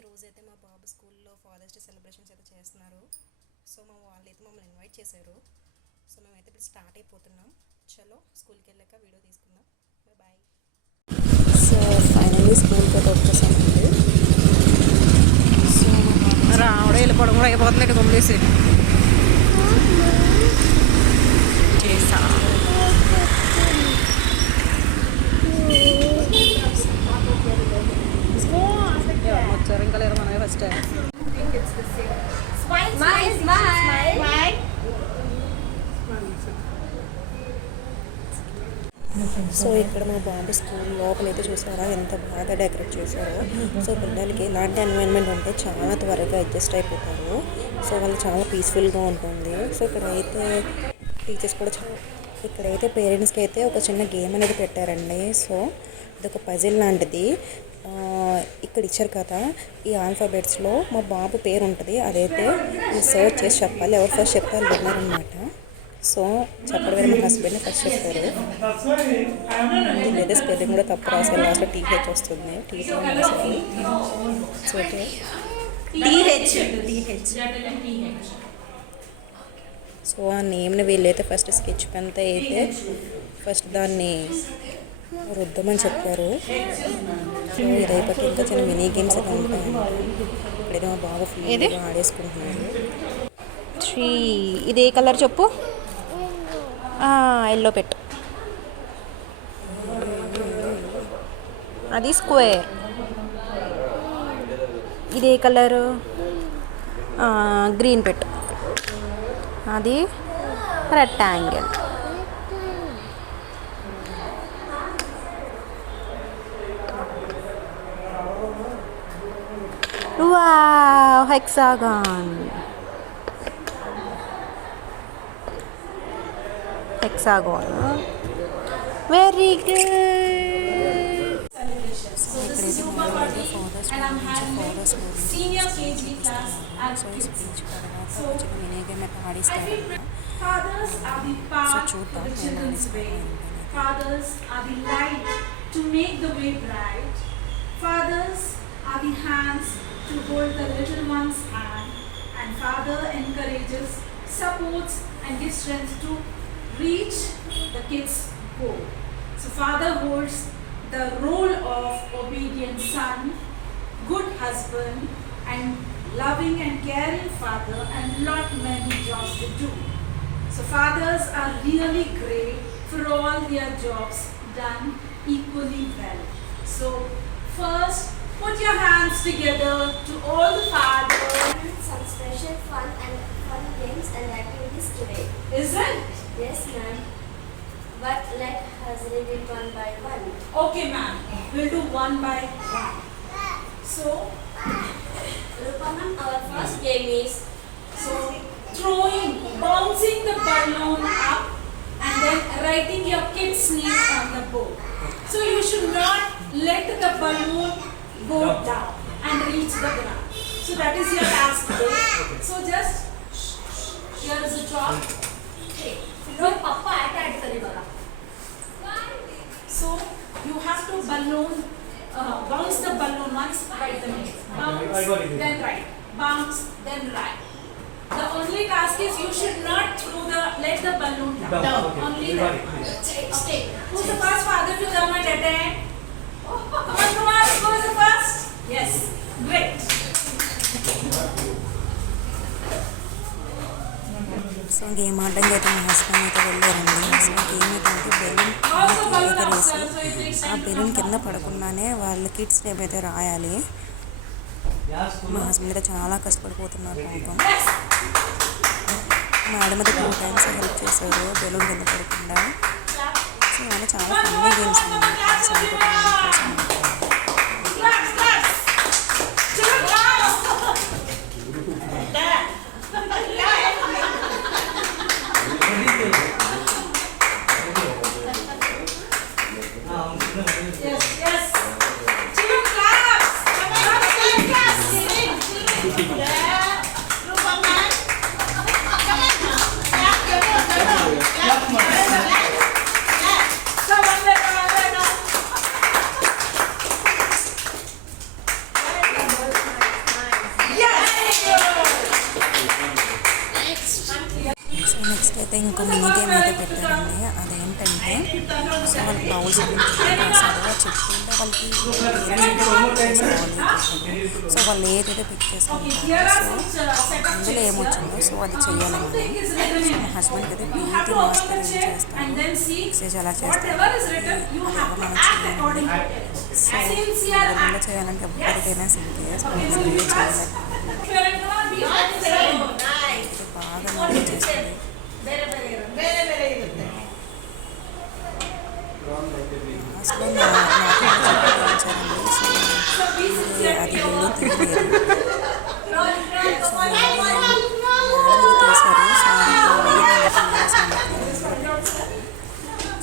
ఈరోజైతే మా బాబు స్కూల్లో ఫాదర్స్ డే సెలబ్రేషన్స్ అయితే చేస్తున్నారు. సో మా వాళ్ళైతే మమ్మల్ని ఇన్వైట్ చేశారు. సో మేమైతే ఇప్పుడు స్టార్ట్ అయిపోతున్నాం. చలో స్కూల్కి వెళ్ళాక వీడియో తీసుకుందాం. బాయ్. సో ఫైనల్లీ స్కూల్కి అయితే వచ్చేసామండి. సో రావడం వెళ్ళిపోవడం కూడా అయిపోతుంది. ఇటు కొమ్మేసి చేసా వచ్చారు. ఇంకా లేరు మనమే ఫస్ట్. సో ఇక్కడ మా బాబు స్కూల్ లోపలైతే చూసారా ఎంత బాగా డెకరేట్ చేశారో. సో పిల్లలకి ఇలాంటి ఎన్వైరన్మెంట్ ఉంటే చాలా త్వరగా అడ్జస్ట్ అయిపోతారు. సో వాళ్ళు చాలా పీస్ఫుల్గా ఉంటుంది. సో ఇక్కడైతే టీచర్స్ కూడా ఇక్కడైతే పేరెంట్స్కి అయితే ఒక చిన్న గేమ్ అనేది పెట్టారండి. సో ఇదొక పజిల్ లాంటిది. ఇక్కడ ఇచ్చారు కదా, ఈ ఆల్ఫాబెట్స్లో మా బాబు పేరు ఉంటుంది. అదైతే సర్చ్ చేసి చెప్పాలి. ఎవరు ఫస్ట్ చెప్తారు విన్నారనమాట. సో చెప్పడం మా హస్బెండ్ ఫస్ట్ చెప్తారు. లేదా స్పెల్లింగ్ కూడా తప్పు రాశారు. లాస్ట్లో టీహెచ్ వస్తుంది. సో సో ఆ నేమ్ని వీళ్ళైతే ఫస్ట్ స్కెచ్ పెన్తో అయితే ఫస్ట్ దాన్ని రుద్దమని చెప్పారు. సో ఇది అయిపోతే ఇంకా చిన్న మినీ గేమ్స్ అయితే ఉంటాయండి. ఇప్పుడైతే మా బాబు ఫుల్గా ఆడేసుకుంటున్నారు. ఇది ఏ కలర్ చెప్పు? ఎల్లో పెట్టు. అది స్క్వేర్. ఇది ఏ కలరు? గ్రీన్ పెట్టు. అది rectangle. Wow, hexagon. Hexagon, very good. ఇక్కడైతే ఫాదర్స్ స్పీచ్ తర్వాత చిన్న మినీ గేమ్ అయితే ఆడిస్తారు. సో చూద్దాం నేను ఆడిస్తాను. Are the hands to hold the little one's hand, and father encourages, supports and gives strength to reach the kid's goal. So father holds the role of obedient son, good husband and loving and caring father, and lot many jobs to do. So fathers are really great for all their jobs done equally well. So first, put your hands together to all the fathers. Some special fun games and activities today. Is it? Yes, ma'am. But let us read it one by one. Okay, ma'am. We'll do one by one. So, Rupa ma'am, our first game is throwing, bouncing the balloon up and then writing your kid's name on the board. So you should not let the balloon go down and reach the ground. So that is your task today. So just here is a drop. Okay. no papa add kari bala. So you have to bounce the balloon once, write the name. Bounce, then write. Bounce, then write. The only task is you should not let the balloon down. Okay. Only that. Okay. Who's the first father to come and attend? Come on, who is the first? Yes. Great. So game ఆడడానికి అయితే మా హస్బెండ్ అయితే వెళ్ళారండి. So game ఏంటంటే బెలూన్ ఎగరేసి ఆ బెలూన్ కింద పడకుండానే వాళ్ళ కిడ్స్ నేమ్ అయితే రాయాలి. మా హస్బెండ్ అయితే చాలా కష్టపడిపోతున్నారు పాపం. మేడం అయితే 2 times హెల్ప్ చేశారు బెలూన్ కింద పడకుండా. సో ఇవన్నీ చాలా ఫన్నీ గేమ్స్ అన్నమాట. నెక్స్ట్ అయితే ఇంకో మినీ గేమ్ అయితే పెట్టారండి. అదేంటంటే సో వాళ్ళకి బౌల్స్ రాశారు. ఆ చెప్తుంటే వాళ్ళకి సో వాళ్ళు ఏదైతే పిక్ చేసుకుంటారో సో అందులో ఏమొచ్చిందో సో అది చెయ్యాలండి. సో మా హస్బెండ్కి అయితే పీటీ మాస్టర్ ఏం చేస్తాను ఎక్సైజ్ అలా చేస్తారు. మనం చేయాలి. సో అందులో చేయాలంటే ఎవరికైనా సింకే చేయాలి. బాగా నోట్ చేస్తుంది. లాస్ట్లో నాకు ఇచ్చారండి. సో అది వెళ్ళి తీయలేదు.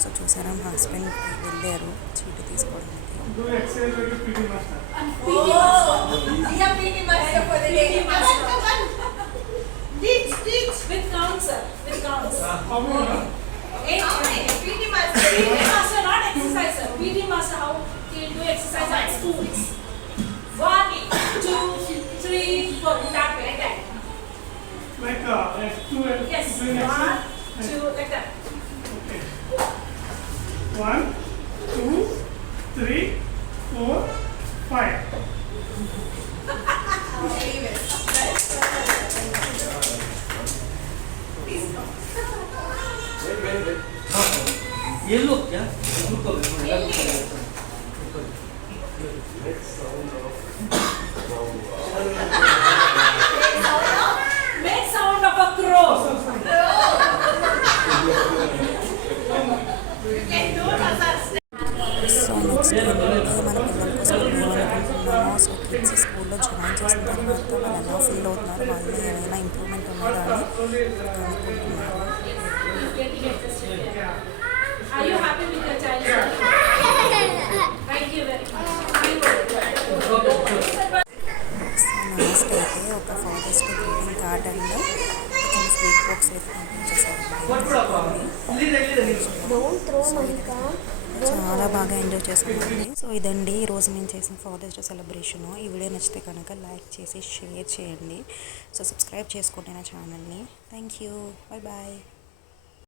సో చూసారా మా హస్బెండ్ వెళ్ళారు చీటీ తీసుకోవడానికి. With counts, sir. With counts. PT master, not exercise, sir. PT master, how he do exercise at schools. 1, 2, 3, 4. That way, like that. Like 2 and Yes. 1, 2, like that. Okay. 1, 2, 3, 4, 5. ये लोग क्या Make sound of a crow. So next ఏంటంటే మన పిల్లల కోసం ఏమనుకుంటున్నామో so kids స్కూల్లో జాయిన్ చేసిన తర్వాత వాళ్ళు ఎలా ఫీల్ అవుతున్నారు, వాళ్ళు ఏమైనా ఇంప్రూవ్మెంట్ ఉన్నదా అని అనుకుంటున్నారు. Are you happy with your child? Thank you very much. So last అయితే ఒక father's day greeting card and కొంచెం స్వీట్ బాక్స్ అయితే పంపించేశారు. చాలా బాగా ఎంజాయ్ చేసామండి. సో ఇదండి ఈరోజు మేము చేసిన ఫాదర్స్ డే సెలబ్రేషన్. ఈ వీడియో నచ్చితే కనుక లైక్ చేసి షేర్ చేయండి. సో సబ్స్క్రైబ్ చేసుకోండి నా ఛానల్ని. Thank you. Bye bye.